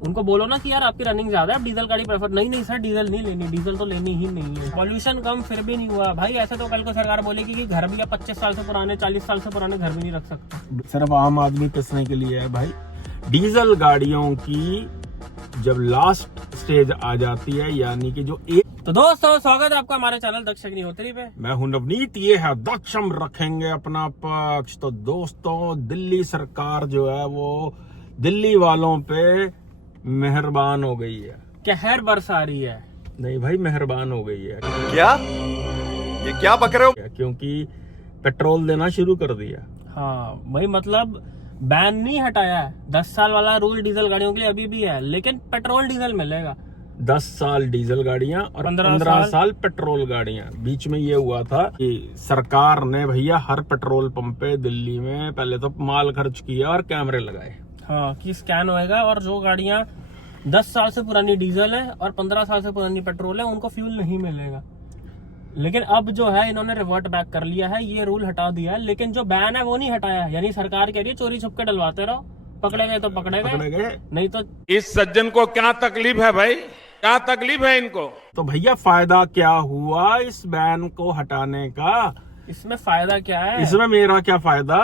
उनको बोलो ना कि यार आपकी रनिंग ज्यादा है, आप डीजल गाड़ी प्रेफर। नहीं सर, डीजल नहीं लेनी, डीजल तो लेनी ही नहीं है। पॉल्यूशन कम फिर भी नहीं हुआ भाई। ऐसे तो कल को सरकार बोलेगी कि घर भी आप 25 साल से पुराने, 40 साल से पुराने घर भी नहीं रख सकते। सिर्फ आम आदमी पिसने के लिए है भाई। डीजल गाड़ियों की जब लास्ट स्टेज आ जाती है, यानी कि जो एक। तो दोस्तों, स्वागत है आपका हमारे चैनल दक्ष अग्निहोत्री पे। मैं हूं नवनीत, ये है दक्ष, हम रखेंगे अपना पक्ष। तो दोस्तों, दिल्ली सरकार जो है वो दिल्ली वालों पे मेहरबान हो गई है। कहर बरसा रही है। नहीं भाई, मेहरबान हो गई है। क्या? ये क्या बक रहे हो? क्योंकि पेट्रोल देना शुरू कर दिया। हाँ भाई, मतलब बैन नहीं हटाया है। 10 साल वाला रूल डीजल गाड़ियों के लिए अभी भी है, लेकिन पेट्रोल डीजल मिलेगा। 10 साल डीजल गाड़ियां और 15 साल पेट्रोल गाड़ियां। बीच में ये हुआ था कि सरकार ने भैया हर पेट्रोल पंप पे दिल्ली में पहले तो माल खर्च किया और कैमरे लगाए। हाँ, कि स्कैन होएगा और जो गाड़ियां 10 साल से पुरानी डीजल है और 15 साल से पुरानी पेट्रोल है, उनको फ्यूल नहीं मिलेगा। लेकिन अब जो है इन्होंने रिवर्ट बैक कर लिया है, ये रूल हटा दिया है, लेकिन जो बैन है वो नहीं हटाया। यानी सरकार कह रही है चोरी छुप के डलवाते रहो, पकड़े गए तो पकड़े गए, नहीं तो। इस सज्जन को क्या तकलीफ है भाई? क्या तकलीफ है इनको? तो भैया फायदा क्या हुआ इस बैन को हटाने का? इसमें फायदा क्या है? इसमें मेरा क्या फायदा?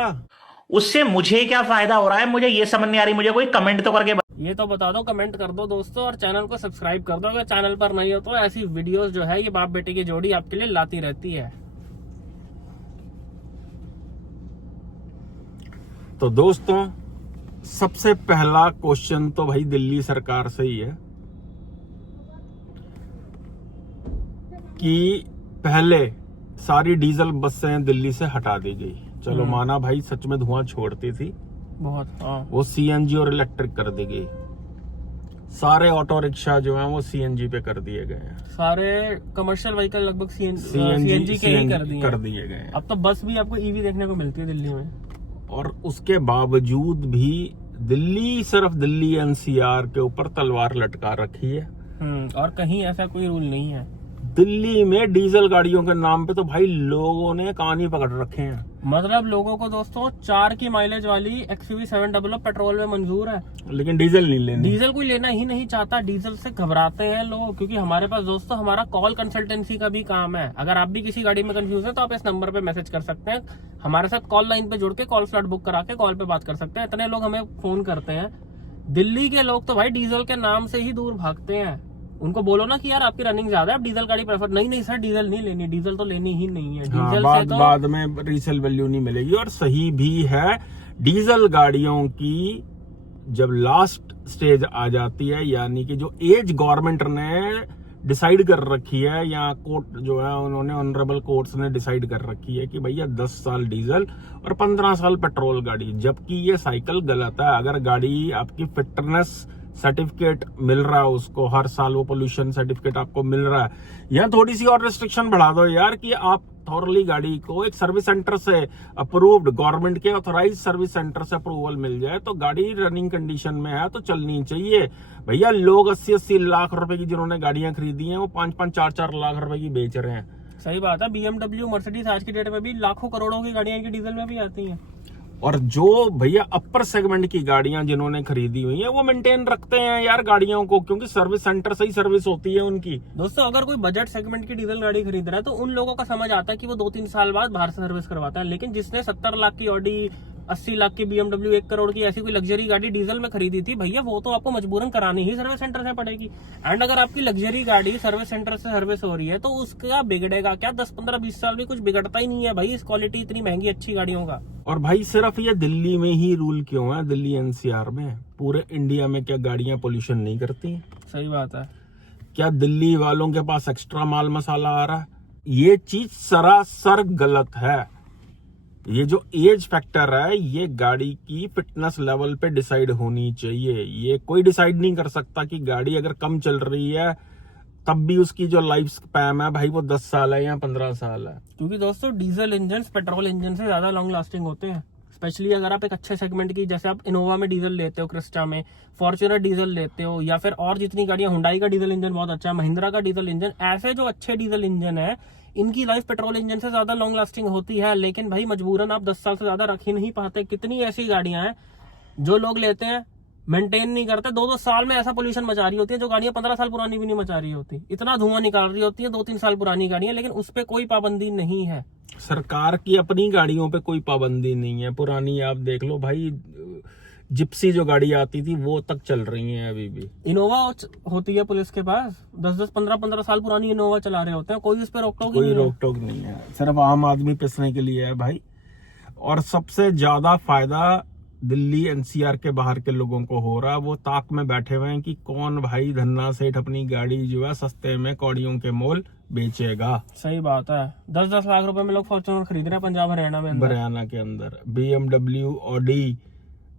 उससे मुझे क्या फायदा हो रहा है, मुझे ये समझ नहीं आ रही। मुझे कोई कमेंट तो करके ये तो बता दो, कमेंट कर दो दोस्तों, और चैनल को सब्सक्राइब कर दो अगर चैनल पर नहीं हो तो। ऐसी वीडियोस जो है ये बाप बेटे की जोड़ी आपके लिए लाती रहती है। तो दोस्तों, सबसे पहला क्वेश्चन तो भाई दिल्ली सरकार से ही है कि पहले सारी डीजल बसें दिल्ली से हटा दी गई। चलो माना भाई, सच में धुआं छोड़ती थी बहुत। हाँ, वो सीएनजी और इलेक्ट्रिक कर दी गई। सारे ऑटो रिक्शा जो हैं वो सीएनजी पे कर दिए गए हैं। सारे कमर्शियल व्हीकल लगभग सीएनजी के ही कर दिए गए हैं। अब तो बस भी आपको ईवी देखने को मिलती है दिल्ली में। और उसके बावजूद भी दिल्ली, सिर्फ दिल्ली एनसीआर के ऊपर तलवार लटका रखी है। और कहीं ऐसा कोई रूल नहीं है। दिल्ली में डीजल गाड़ियों के नाम पे तो भाई लोगों ने कान ही पकड़ रखे हैं। मतलब लोगों को दोस्तों 4 की माइलेज वाली XUV 700 पेट्रोल में मंजूर है, लेकिन डीजल नहीं लेनी। डीजल कोई लेना ही नहीं चाहता। डीजल से घबराते हैं लोग, क्योंकि हमारे पास दोस्तों हमारा कॉल कंसल्टेंसी का भी काम है। अगर आप भी किसी गाड़ी में कंफ्यूज है तो आप इस नंबर पे मैसेज कर सकते हैं, हमारे साथ कॉल लाइन पे जुड़ के कॉल स्लॉट बुक करा के कॉल पे बात कर सकते हैं। इतने लोग हमें फोन करते हैं। दिल्ली के लोग तो भाई डीजल के नाम से ही दूर भागते हैं। उनको बोलो ना कि यार आपकी रनिंग ज्यादा है, आप डीजल गाड़ी प्रेफर। नहीं सर, डीजल नहीं लेनी, डीजल तो लेनी ही नहीं है। डीजल हाँ, से तो बाद में रीसेल वैल्यू नहीं मिलेगी। और सही भी है, डीजल गाड़ियों की जब लास्ट स्टेज आ जाती है, यानी कि जो एज गवर्नमेंट ने डिसाइड कर रखी है, या कोर्ट जो है उन्होंने, ऑनरेबल कोर्ट्स ने डिसाइड कर रखी है कि भैया 10 साल डीजल और 15 साल पेट्रोल गाड़ी। जबकि ये साइकिल गलत है। अगर गाड़ी आपकी फिटनेस सर्टिफिकेट मिल रहा है उसको, हर साल वो पोल्यूशन सर्टिफिकेट आपको मिल रहा है, या थोड़ी सी और रिस्ट्रिक्शन बढ़ा दो यार कि आप थॉरली गाड़ी को एक सर्विस सेंटर से अप्रूव्ड, गवर्नमेंट के ऑथोराइज सर्विस सेंटर से अप्रूवल मिल जाए तो गाड़ी रनिंग कंडीशन में है तो चलनी चाहिए। भैया लोग 80-80 लाख रुपए की जिन्होंने गाड़ियां खरीदी हैं वो 5-5, 4-4 लाख रुपए की बेच रहे हैं। सही बात है। BMW, मर्सिडीज आज की डेट में भी लाखों करोड़ों की गाड़ियां की डीजल में भी आती हैं। और जो भैया अपर सेगमेंट की गाड़ियां जिन्होंने खरीदी हुई है वो मेंटेन रखते हैं यार गाड़ियों को, क्योंकि सर्विस सेंटर से ही सर्विस होती है उनकी। दोस्तों, अगर कोई बजट सेगमेंट की डीजल गाड़ी खरीद रहा है तो उन लोगों का समझ आता है कि वो 2-3 साल बाद बाहर से सर्विस करवाता है। लेकिन जिसने 70 लाख की ऑडी, 80 लाख की BMW, 1 करोड़ की ऐसी कोई लग्जरी गाड़ी डीजल में खरीदी थी, भैया वो तो आपको मजबूरन करानी ही सर्विस सेंटर से पड़ेगी। एंड अगर आपकी लग्जरी गाड़ी सर्विस सेंटर से सर्विस हो रही है तो उसका बिगड़ेगा क्या? 10, 15, 20 साल में कुछ बिगड़ता ही नहीं है भाई इस क्वालिटी इतनी महंगी अच्छी गाड़ियों का। और भाई सिर्फ ये दिल्ली में ही रूल क्यों है? दिल्ली एनसीआर में, पूरे इंडिया में क्या गाड़ियां पोल्यूशन नहीं करती? सही बात है। क्या दिल्ली वालों के पास एक्स्ट्रा माल मसाला आ रहा है? ये चीज सरासर गलत है। ये जो एज फैक्टर है ये गाड़ी की फिटनेस लेवल पे डिसाइड होनी चाहिए। ये कोई डिसाइड नहीं कर सकता कि गाड़ी अगर कम चल रही है तब भी उसकी जो लाइफ स्पैन है भाई वो 10 साल है या 15 साल है। क्योंकि दोस्तों डीजल इंजन पेट्रोल इंजन से ज्यादा लॉन्ग लास्टिंग होते हैं। स्पेशली अगर आप एक अच्छे सेगमेंट की, जैसे आप इनोवा में डीजल लेते हो, क्रिस्टा में, फॉर्च्यूनर डीजल लेते हो, या फिर और जितनी गाड़ियां, हुंडई का डीजल इंजन बहुत अच्छा है, महिंद्रा का डीजल इंजन, ऐसे जो अच्छे डीजल इंजन है इनकी लाइफ पेट्रोल इंजन से ज्यादा लॉन्ग लास्टिंग होती है। लेकिन भाई मजबूरन आप 10 साल से ज्यादा रख ही नहीं पाते। कितनी ऐसी गाड़ियां हैं जो लोग लेते हैं, मेंटेन नहीं करते, 2-2 साल में ऐसा पोल्यूशन मचा रही होती है जो गाड़ियां 15 साल पुरानी भी नहीं मचा रही होती। इतना धुआं निकाल रही होती है 2-3 साल पुरानी गाड़ियां, लेकिन उस पर कोई पाबंदी नहीं है। सरकार की अपनी गाड़ियों पे कोई पाबंदी नहीं है। पुरानी आप देख लो भाई, जिप्सी जो गाड़ी आती थी वो तक चल रही है अभी भी। इनोवा होती है पुलिस के पास, 10-10, 15-15 साल पुरानी इनोवा चला रहे होते हैं, कोई उस पर रोक टोक कोई रोक टोक नहीं है, सिर्फ आम आदमी पिसने के लिए है भाई। और सबसे ज्यादा फायदा दिल्ली एनसीआर के बाहर के लोगों को हो रहा है। वो ताक में बैठे हुए हैं कि कौन भाई धन्ना सेठ अपनी गाड़ी जो है सस्ते में कौड़ियों के मोल बेचेगा। सही बात है, 10-10 लाख रुपए में लोग फॉर्च्यूनर खरीद रहे हैं पंजाब हरियाणा में। हरियाणा के अंदर BMW, ऑडी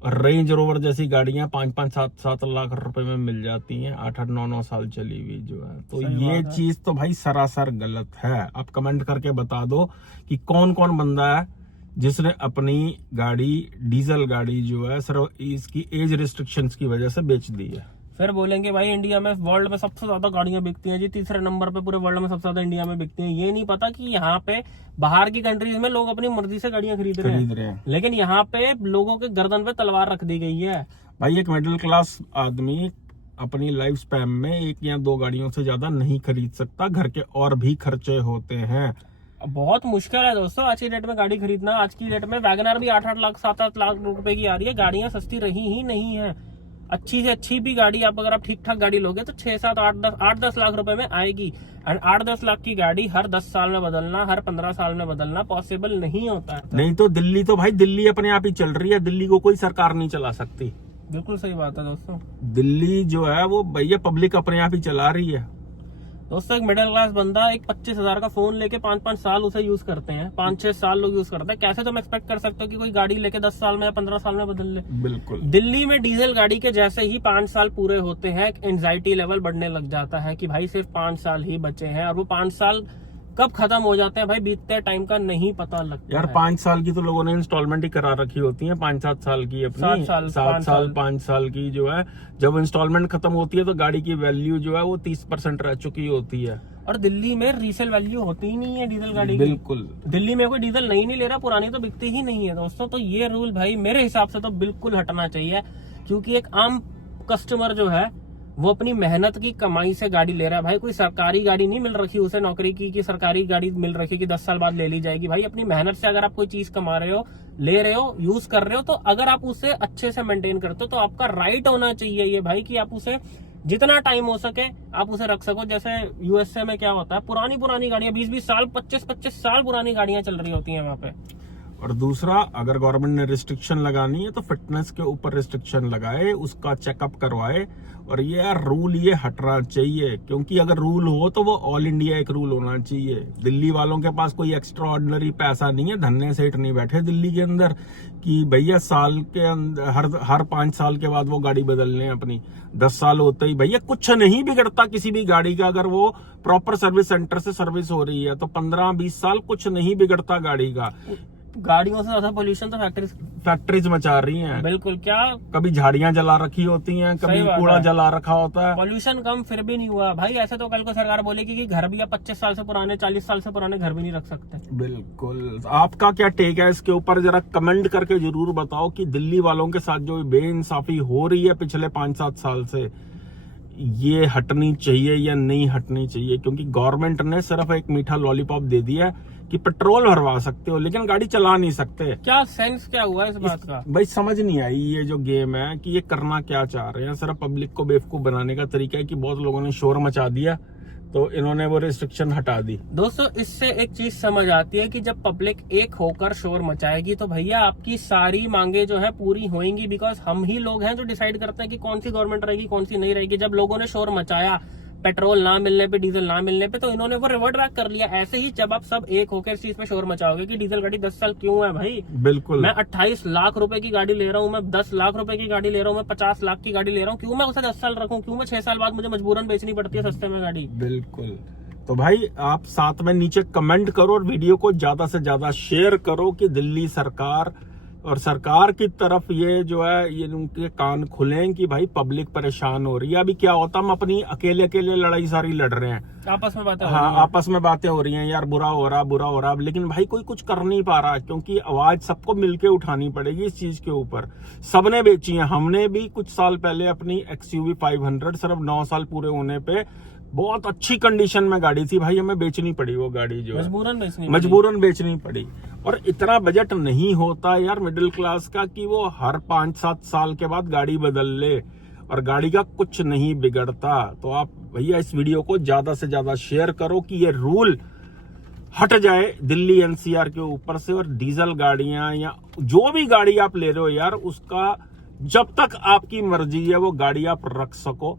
और रेंज रोवर जैसी गाड़ियां 5-5, 7-7 लाख रुपए में मिल जाती हैं, 8-8, 9-9 साल चली हुई जो है। तो ये चीज तो भाई सरासर गलत है। आप कमेंट करके बता दो कि कौन कौन बंदा है जिसने अपनी गाड़ी, डीजल गाड़ी जो है सिर्फ इसकी एज रिस्ट्रिक्शंस की वजह से बेच दी है। फिर बोलेंगे भाई इंडिया में, वर्ल्ड में सबसे ज्यादा गाड़ियां बिकती हैं जी, तीसरे नंबर पे पूरे वर्ल्ड में सबसे ज्यादा इंडिया में बिकती हैं। ये नहीं पता कि यहाँ पे बाहर की कंट्रीज में लोग अपनी मर्जी से गाड़ियां खरीद रहे हैं, लेकिन यहाँ पे लोगों के गर्दन पे तलवार रख दी गई है। भाई एक मिडिल क्लास आदमी अपनी लाइफ स्पैन में 1 या 2 गाड़ियों से ज्यादा नहीं खरीद सकता, घर के और भी खर्चे होते हैं। बहुत मुश्किल है दोस्तों आज की डेट में गाड़ी खरीदना। आज की डेट में वैगनआर भी 8-8 लाख 7-8 लाख रुपए की आ रही है। गाड़ियां सस्ती रही ही नहीं है। अच्छी से अच्छी भी गाड़ी अगर आप ठीक ठाक गाड़ी लोगे तो 6-7-8-10 लाख रुपए में आएगी। एंड 8-10 लाख की गाड़ी हर 10 साल में बदलना, हर 15 साल में बदलना पॉसिबल नहीं होता है। नहीं तो दिल्ली तो भाई दिल्ली अपने आप ही चल रही है, दिल्ली को कोई सरकार नहीं चला सकती। बिल्कुल सही बात है दोस्तों। दिल्ली जो है वो भैया पब्लिक अपने आप ही चला रही है। दोस्तों एक मिडिल क्लास बंदा एक 25,000 का फोन लेके 5-5 साल उसे यूज करते हैं, 5-6 साल लोग यूज करते हैं। कैसे तुम एक्सपेक्ट कर सकते हो कि कोई गाड़ी लेके 10 साल में या 15 साल में बदल ले? बिल्कुल। दिल्ली में डीजल गाड़ी के जैसे ही 5 साल पूरे होते हैं एंजाइटी लेवल बढ़ने लग जाता है कि भाई सिर्फ 5 साल ही बचे हैं, और वो 5 साल कब खत्म हो जाते हैं भाई बीतते टाइम का नहीं पता लगता यार। 5 साल की तो लोगों ने इंस्टॉलमेंट ही करा रखी होती है, 5-7 साल की अपनी, 7 साल 5 साल की जो है। जब इंस्टॉलमेंट खत्म होती है तो गाड़ी की वैल्यू जो है वो 30% रह चुकी होती है। और दिल्ली में रीसेल वैल्यू होती ही नहीं है डीजल गाड़ी की। बिल्कुल। दिल्ली में कोई डीजल नहीं ले रहा, पुरानी तो बिकती ही नहीं है दोस्तों। तो ये रूल भाई मेरे हिसाब से तो बिल्कुल हटना चाहिए, क्योंकि एक आम कस्टमर जो है वो अपनी मेहनत की कमाई से गाड़ी ले रहा है भाई। कोई सरकारी गाड़ी नहीं मिल रखी उसे नौकरी की, कि सरकारी गाड़ी मिल रखी कि 10 साल बाद ले ली जाएगी। भाई अपनी मेहनत से अगर आप कोई चीज कमा रहे हो, ले रहे हो, यूज कर रहे हो, तो अगर आप उसे अच्छे से मेंटेन करते हो तो आपका राइट होना चाहिए ये भाई कि आप उसे जितना टाइम हो सके आप उसे रख सको। जैसे यूएसए में क्या होता है, पुरानी गाड़ियां 20-20 साल 25-25 साल पुरानी गाड़ियां चल रही होती हैं वहां पे। और दूसरा, अगर गवर्नमेंट ने रिस्ट्रिक्शन लगानी है तो फिटनेस के ऊपर रिस्ट्रिक्शन लगाए, उसका चेकअप करवाए। और ये यार रूल ये हटना चाहिए, क्योंकि अगर रूल हो तो वो ऑल इंडिया एक रूल होना चाहिए। दिल्ली वालों के पास कोई एक्स्ट्रा ऑर्डिनरी पैसा नहीं है, धन्ने सेठ नहीं बैठे दिल्ली के अंदर कि भैया साल के अंदर हर 5 साल के बाद वो गाड़ी बदलने अपनी। 10 साल होते ही भैया कुछ नहीं बिगड़ता किसी भी गाड़ी का, अगर वो प्रॉपर सर्विस सेंटर से सर्विस हो रही है तो 15-20 साल कुछ नहीं बिगड़ता गाड़ी का। गाड़ियों से ज्यादा पोल्यूशन तो फैक्ट्रीज मचा रही हैं। बिल्कुल। क्या कभी झाड़ियां जला रखी होती हैं, कभी कूड़ा जला रखा होता है। पोल्यूशन कम फिर भी नहीं हुआ भाई। ऐसे तो कल को सरकार बोलेगी कि घर भी आप 25 साल से पुराने, 40 साल से पुराने घर भी नहीं रख सकते। बिल्कुल। आपका क्या टेक है इसके ऊपर, जरा कमेंट करके जरूर बताओ कि दिल्ली वालों के साथ जो बेइंसाफी हो रही है पिछले 5-7 साल से, ये हटनी चाहिए या नहीं हटनी चाहिए। क्योंकि गवर्नमेंट ने सिर्फ एक मीठा लॉलीपॉप दे दिया कि पेट्रोल भरवा सकते हो लेकिन गाड़ी चला नहीं सकते। क्या सेंस क्या हुआ इस बात का? भाई समझ नहीं आई ये जो गेम है कि ये करना क्या चाह रहे हैं। सिर्फ पब्लिक को बेवकूफ बनाने का तरीका है कि बहुत लोगों ने शोर मचा दिया तो इन्होंने वो रिस्ट्रिक्शन हटा दी। दोस्तों इससे एक चीज समझ आती है कि जब पब्लिक एक होकर शोर मचाएगी तो भैया आपकी सारी मांगे जो है पूरी होंगी, बिकॉज हम ही लोग हैं जो डिसाइड करते हैं कि कौन सी गवर्नमेंट रहेगी कौन सी नहीं रहेगी। जब लोगों ने शोर मचाया पेट्रोल ना मिलने पे, डीजल ना मिलने पे, तो इन्होंने वो रिवर्ट बैक कर लिया। ऐसे ही जब आप सब एक होकर इस चीज पे शोर मचाओगे कि डीजल गाड़ी 10 साल क्यों है भाई। बिल्कुल। मैं 28 लाख रुपए की गाड़ी ले रहा हूँ, मैं 10 लाख रुपए की गाड़ी ले रहा हूँ, मैं 50 लाख की गाड़ी ले रहा हूँ, क्यों मैं उसे 10 साल रखूं? क्यों मैं 6 साल बाद मुझे मजबूरन बेचनी पड़ती है सस्ते में गाड़ी? बिल्कुल। तो भाई आप साथ में नीचे कमेंट करो और वीडियो को ज्यादा से ज्यादा शेयर करो कि दिल्ली सरकार और सरकार की तरफ ये जो है ये उनके कान खुले कि भाई पब्लिक परेशान हो रही है। अभी क्या होता, हम अपनी अकेले अकेले लड़ाई सारी लड़ रहे हैं, आपस में बातें हो हाँ रही हैं। आपस में बातें हो रही हैं, यार बुरा हो रहा, लेकिन भाई कोई कुछ कर नहीं पा रहा, क्योंकि आवाज सबको मिलके उठानी पड़ेगी इस चीज के ऊपर। सबने बेची है, हमने भी कुछ साल पहले अपनी XUV 500 सिर्फ 9 साल पूरे होने पे बहुत अच्छी कंडीशन में गाड़ी थी भाई, हमें बेचनी पड़ी वो गाड़ी, जो मजबूरन बेचनी पड़ी। और इतना बजट नहीं होता यार मिडिल क्लास का कि वो हर 5-7 साल के बाद गाड़ी बदल ले, और गाड़ी का कुछ नहीं बिगड़ता। तो आप भैया इस वीडियो को ज्यादा से ज्यादा शेयर करो कि ये रूल हट जाए दिल्ली NCR के ऊपर से, और डीजल गाड़ियां या जो भी गाड़ी आप ले रहे हो यार, उसका जब तक आपकी मर्जी है वो गाड़ी आप रख सको,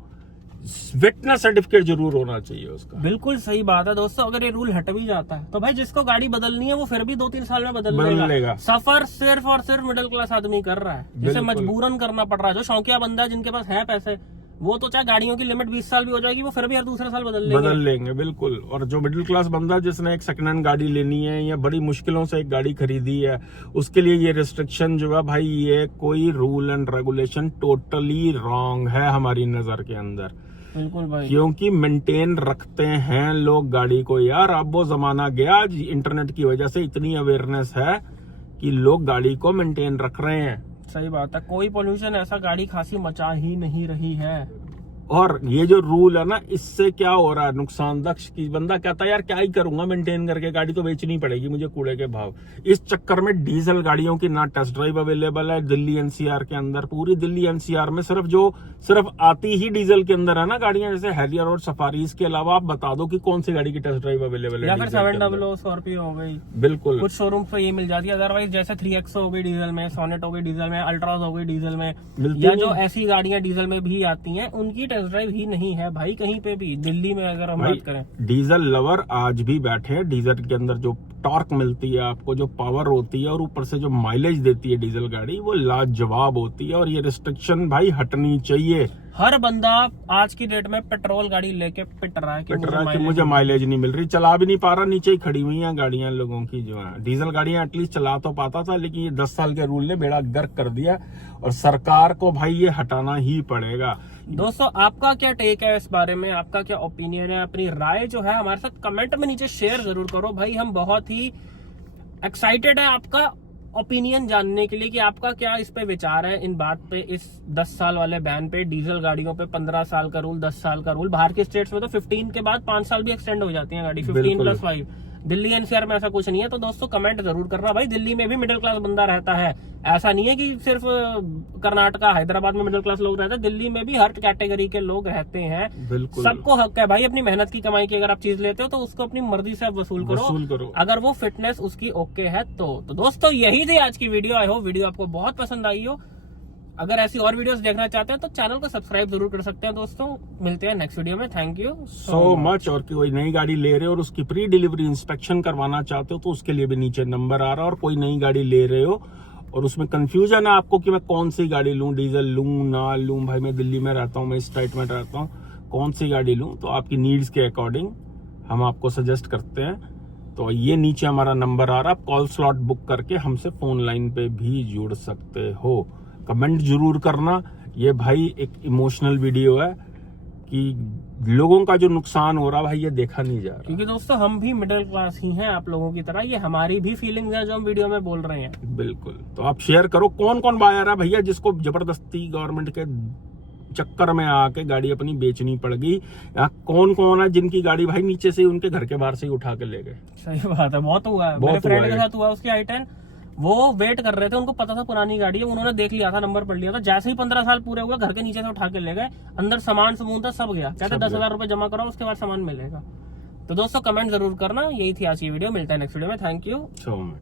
विटनेस सर्टिफिकेट जरूर होना चाहिए उसका। बिल्कुल सही बात है दोस्तों। अगर ये रूल हट भी जाता है तो भाई जिसको गाड़ी बदलनी है वो फिर भी 2-3 साल में बदल लेगा। सफर सिर्फ और सिर्फ मिडिल क्लास आदमी कर रहा है, जिसे मजबूरन करना पड़ रहा है। जो शौकिया बंदा है, जिनके पास है पैसे, वो तो चाहे गाड़ियों की लिमिट 20 साल भी हो जाएगी, वो फिर भी हर दूसरे साल बदल लेंगे। बिल्कुल। और जो मिडिल क्लास बंदा जिसने एक सेकंड हैंड गाड़ी लेनी है या बड़ी मुश्किलों से एक गाड़ी खरीदी है, उसके लिए ये रिस्ट्रिक्शन जो है भाई, ये कोई rule and regulation totally wrong है हमारी नजर के अंदर। बिल्कुल भाई, क्योंकि मेंटेन रखते हैं लोग गाड़ी को यार। अब वो जमाना गया, इंटरनेट की वजह से इतनी अवेयरनेस है कि लोग गाड़ी को मेंटेन रख रहे हैं। सही बात है, कोई पोल्यूशन ऐसा गाड़ी खासी मचा ही नहीं रही है। और ये जो रूल है ना, इससे क्या हो रहा है नुकसान दक्ष की, बंदा कहता है यार क्या ही करूंगा मेंटेन करके, गाड़ी तो बेचनी पड़ेगी मुझे कूड़े के भाव। इस चक्कर में डीजल गाड़ियों की ना टेस्ट ड्राइव अवेलेबल है दिल्ली NCR के अंदर। पूरी दिल्ली NCR में सिर्फ आती ही डीजल के अंदर है ना गाड़ियां, जैसे हैरियर और सफारीज के अलावा आप बता दो कि कौन सी गाड़ी की टेस्ट ड्राइव अवेलेबल है। या फिर 700 स्कॉर्पियो हो गई, बिल्कुल कुछ शोरूम पे ये मिल जाती है। अदरवाइज जैसे 3XO हो गई डीजल में, सोनेट हो गई डीजल में, अल्ट्राज हो गई डीजल में, या जो ऐसी गाड़ियां डीजल में भी आती हैं, उनकी टेस्ट ड्राइव ही नहीं है भाई कहीं पे भी। दिल्ली में अगर हम बात करें, डीजल लवर आज भी बैठे हैं। डीजल के अंदर जो टॉर्क मिलती है आपको, जो पावर होती है, और ऊपर से जो माइलेज देती है डीजल गाड़ी, वो लाजवाब होती है। और ये रिस्ट्रिक्शन भाई हटनी चाहिए। हर बंदा आज की डेट में पेट्रोल गाड़ी लेके पिट रहा है कि मुझे माइलेज नहीं मिल रही, चला भी नहीं पा रहा, नीचे ही खड़ी हुई हैं गाड़ियां लोगों की जो है। डीजल गाड़ियां एटलीस्ट चला तो पाता था, लेकिन ये 10 साल के रूल ने बेड़ा गर्क कर दिया, और सरकार को भाई ये हटाना ही पड़ेगा। दोस्तों आपका क्या टेक है इस बारे में, आपका क्या ओपिनियन है? अपनी राय जो है हमारे साथ कमेंट में नीचे शेयर जरूर करो भाई। हम बहुत ही एक्साइटेड है आपका ओपिनियन जानने के लिए कि आपका क्या इस पे विचार है, इन बात पे, इस 10 साल वाले बैन पे, डीजल गाड़ियों पे 15 साल का रूल, 10 साल का रूल। बाहर के स्टेट्स में तो 15 के बाद 5 साल भी एक्सटेंड हो जाती है गाड़ी, 15+5। दिल्ली NCR में ऐसा कुछ नहीं है। तो दोस्तों कमेंट जरूर करना भाई। दिल्ली में भी मिडिल क्लास बंदा रहता है, ऐसा नहीं है कि सिर्फ कर्नाटका हैदराबाद में मिडिल क्लास लोग रहते हैं। दिल्ली में भी हर कैटेगरी के लोग रहते हैं। बिल्कुल, सबको हक है भाई अपनी मेहनत की कमाई की। अगर आप चीज लेते हो तो उसको अपनी मर्जी से आप वसूल करो। अगर वो फिटनेस उसकी ओके है तो दोस्तों यही थी आज की वीडियो। आई होप वीडियो आपको बहुत पसंद आई हो। अगर ऐसी और वीडियोस देखना चाहते हैं तो चैनल को सब्सक्राइब जरूर कर सकते हैं। दोस्तों मिलते हैं नेक्स्ट वीडियो में। Thank you so much. और कोई नई गाड़ी ले रहे हो और उसकी प्री डिलीवरी इंस्पेक्शन करवाना चाहते हो तो उसके लिए भी नीचे नंबर आ रहा है। और कोई नई गाड़ी ले रहे हो और उसमें कंफ्यूजन है आपको कि मैं कौन सी गाड़ी लूं, डीजल लूं ना लूं, भाई मैं दिल्ली में रहता हूं, मैं इस स्टेट में रहता हूं, कौन सी गाड़ी लूं, तो आपकी नीड्स के अकॉर्डिंग हम आपको सजेस्ट करते हैं। तो ये नीचे हमारा नंबर आ रहा है, आप कॉल स्लॉट बुक करके हमसे फोन लाइन पे भी जुड़ सकते हो। कमेंट जरूर करना। ये भाई एक इमोशनल वीडियो है कि लोगों का जो नुकसान हो रहा है भाई ये देखा नहीं जा रहा, क्योंकि दोस्तों हम भी मिडिल क्लास ही हैं आप लोगों की तरह। ये हमारी भी फीलिंग्स है जो हम वीडियो में बोल रहे हैं। बिल्कुल। तो आप शेयर करो कौन कौन बायर है भैया जिसको जबरदस्ती गवर्नमेंट के चक्कर में आके गाड़ी अपनी बेचनी पड़ गई, या कौन कौन है जिनकी गाड़ी भाई नीचे से उनके घर के बाहर से ही उठा के ले गए। सही बात है, बहुत हुआ है। मेरे फ्रेंड के साथ हुआ, उसकी i10 वो वेट कर रहे थे, उनको पता था पुरानी गाड़ी है, उन्होंने देख लिया था, नंबर पढ़ लिया था, जैसे ही 15 साल पूरे हुए घर के नीचे से उठा के ले गए। अंदर सामान समून था, सब गया। कहते 10,000 रुपए जमा कराओ उसके बाद सामान मिलेगा। तो दोस्तों कमेंट जरूर करना। यही थी आज की वीडियो। मिलता है नेक्स्ट वीडियो में। Thank you so much.